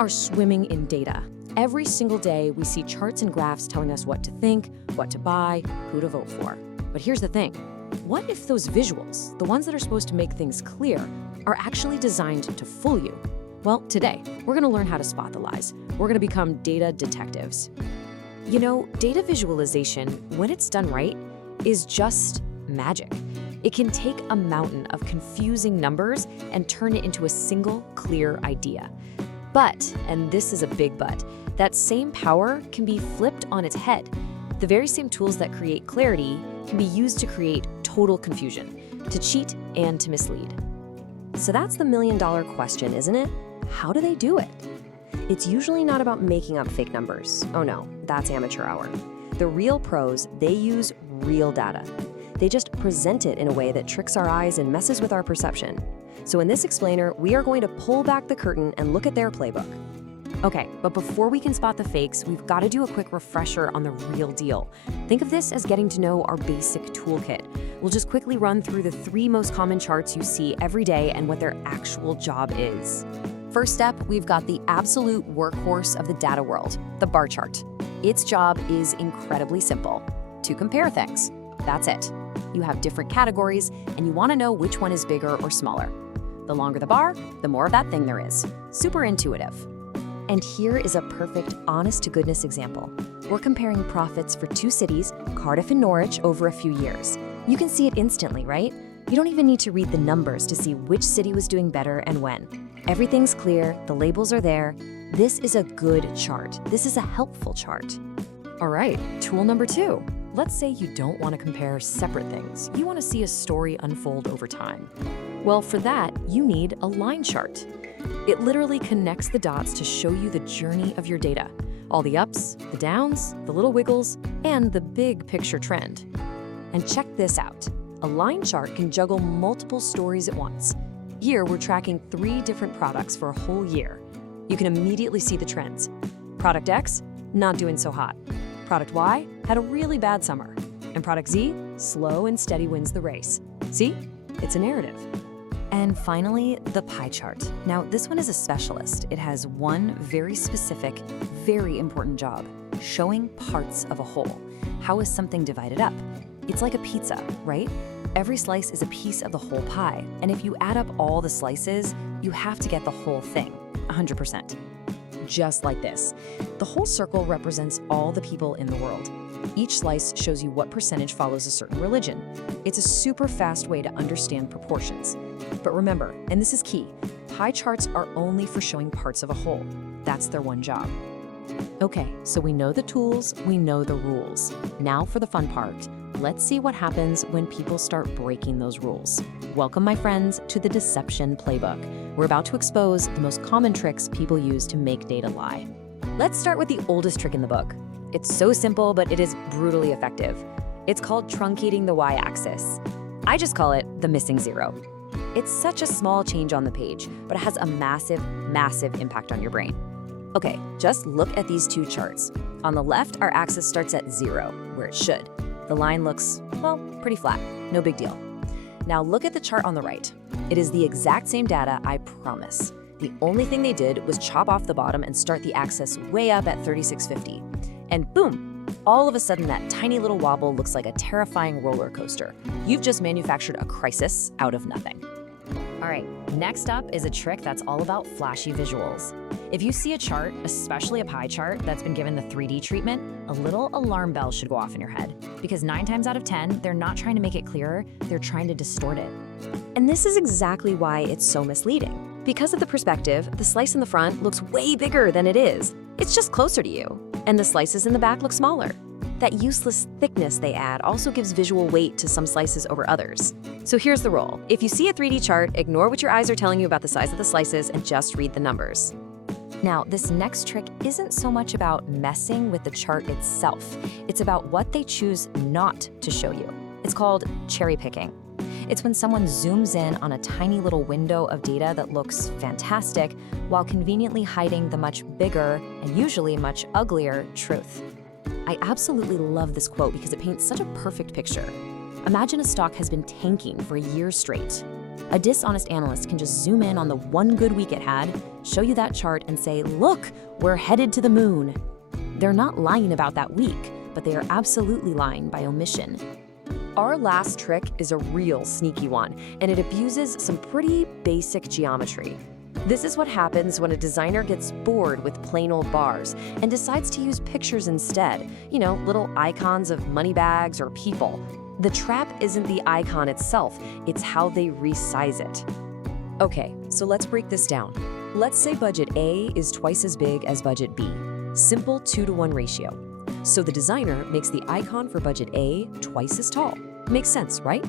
are swimming in data. Every single day, we see charts and graphs telling us what to think, what to buy, who to vote for. But here's the thing. What if those visuals, the ones that are supposed to make things clear, are actually designed to fool you? Well, today, we're going to learn how to spot the lies. We're going to become data detectives. You know, data visualization, when it's done right, is just magic. It can take a mountain of confusing numbers and turn it into a single, clear idea. But, and this is a big but, that same power can be flipped on its head. The very same tools that create clarity can be used to create total confusion, to cheat and to mislead. So that's the million-dollar question, isn't it? How do they do it? It's usually not about making up fake numbers. Oh no, that's amateur hour. The real pros, they use real data. They just present it in a way that tricks our eyes and messes with our perception. So in this explainer, we are going to pull back the curtain and look at their playbook. Okay, but before we can spot the fakes, we've got to do a quick refresher on the real deal. Think of this as getting to know our basic toolkit. We'll just quickly run through the 3 most common charts you see every day and what their actual job is. First step, we've got the absolute workhorse of the data world, the bar chart. Its job is incredibly simple: to compare things. That's it. You have different categories, and you want to know which one is bigger or smaller. The longer the bar, the more of that thing there is. Super intuitive. And here is a perfect, honest-to-goodness example. We're comparing profits for 2 cities, Cardiff and Norwich, over a few years. You can see it instantly, right? You don't even need to read the numbers to see which city was doing better and when. Everything's clear, the labels are there. This is a good chart. This is a helpful chart. All right, tool number 2. Let's say you don't want to compare separate things. You want to see a story unfold over time. Well, for that, you need a line chart. It literally connects the dots to show you the journey of your data. All the ups, the downs, the little wiggles, and the big picture trend. And check this out. A line chart can juggle multiple stories at once. Here, we're tracking 3 different products for a whole year. You can immediately see the trends. Product X, not doing so hot. Product Y had a really bad summer. And Product Z, slow and steady wins the race. See? It's a narrative. And finally, the pie chart. Now, this one is a specialist. It has one very specific, very important job: showing parts of a whole. How is something divided up? It's like a pizza, right? Every slice is a piece of the whole pie. And if you add up all the slices, you have to get the whole thing, 100%. Just like this. The whole circle represents all the people in the world. Each slice shows you what percentage follows a certain religion. It's a super fast way to understand proportions. But remember, and this is key, pie charts are only for showing parts of a whole. That's their one job. Okay, so we know the tools, we know the rules. Now for the fun part. Let's see what happens when people start breaking those rules. Welcome, my friends, to the Deception Playbook. We're about to expose the most common tricks people use to make data lie. Let's start with the oldest trick in the book. It's so simple, but it is brutally effective. It's called truncating the y-axis. I just call it the missing zero. It's such a small change on the page, but it has a massive, massive impact on your brain. Okay, just look at these 2 charts. On the left, our axis starts at 0, where it should. The line looks, well, pretty flat, no big deal. Now look at the chart on the right. It is the exact same data, I promise. The only thing they did was chop off the bottom and start the axis way up at 3650. And boom, all of a sudden that tiny little wobble looks like a terrifying roller coaster. You've just manufactured a crisis out of nothing. All right, next up is a trick that's all about flashy visuals. If you see a chart, especially a pie chart, that's been given the 3D treatment, a little alarm bell should go off in your head. Because 9 times out of 10, they're not trying to make it clearer, they're trying to distort it. And this is exactly why it's so misleading. Because of the perspective, the slice in the front looks way bigger than it is. It's just closer to you. And the slices in the back look smaller. That useless thickness they add also gives visual weight to some slices over others. So here's the rule. If you see a 3D chart, ignore what your eyes are telling you about the size of the slices and just read the numbers. Now, this next trick isn't so much about messing with the chart itself. It's about what they choose not to show you. It's called cherry picking. It's when someone zooms in on a tiny little window of data that looks fantastic while conveniently hiding the much bigger and usually much uglier truth. I absolutely love this quote because it paints such a perfect picture. Imagine a stock has been tanking for a year straight. A dishonest analyst can just zoom in on the one good week it had, show you that chart, and say, look, we're headed to the moon. They're not lying about that week, but they are absolutely lying by omission. Our last trick is a real sneaky one, and it abuses some pretty basic geometry. This is what happens when a designer gets bored with plain old bars and decides to use pictures instead, little icons of money bags or people. The trap isn't the icon itself, it's how they resize it. Okay, so let's break this down. Let's say budget A is twice as big as budget B. Simple 2-to-1 ratio. So the designer makes the icon for budget A twice as tall. Makes sense, right?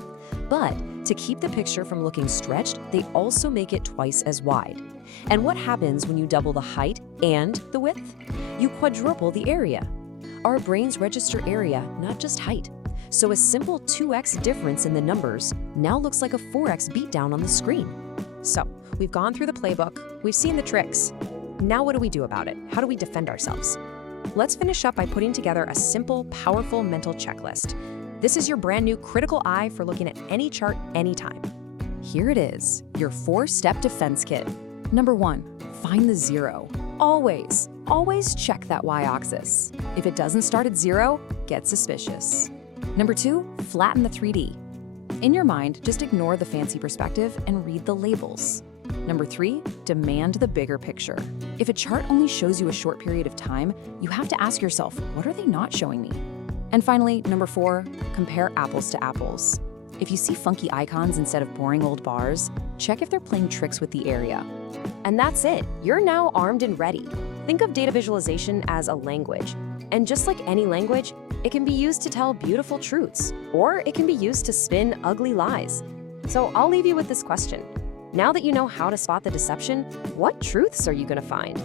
But to keep the picture from looking stretched, they also make it twice as wide. And what happens when you double the height and the width? You quadruple the area. Our brains register area, not just height. So a simple 2x difference in the numbers now looks like a 4x beatdown on the screen. So we've gone through the playbook, we've seen the tricks. Now what do we do about it? How do we defend ourselves? Let's finish up by putting together a simple, powerful mental checklist. This is your brand new critical eye for looking at any chart anytime. Here it is, your 4-step defense kit. Number 1, find the 0. Always check that y-axis. If it doesn't start at 0, get suspicious. Number 2, flatten the 3D. In your mind, just ignore the fancy perspective and read the labels. Number 3, demand the bigger picture. If a chart only shows you a short period of time, you have to ask yourself, what are they not showing me? And finally, number 4, compare apples to apples. If you see funky icons instead of boring old bars, check if they're playing tricks with the area. And that's it. You're now armed and ready. Think of data visualization as a language. And just like any language, it can be used to tell beautiful truths, or it can be used to spin ugly lies. So I'll leave you with this question. Now that you know how to spot the deception, what truths are you going to find?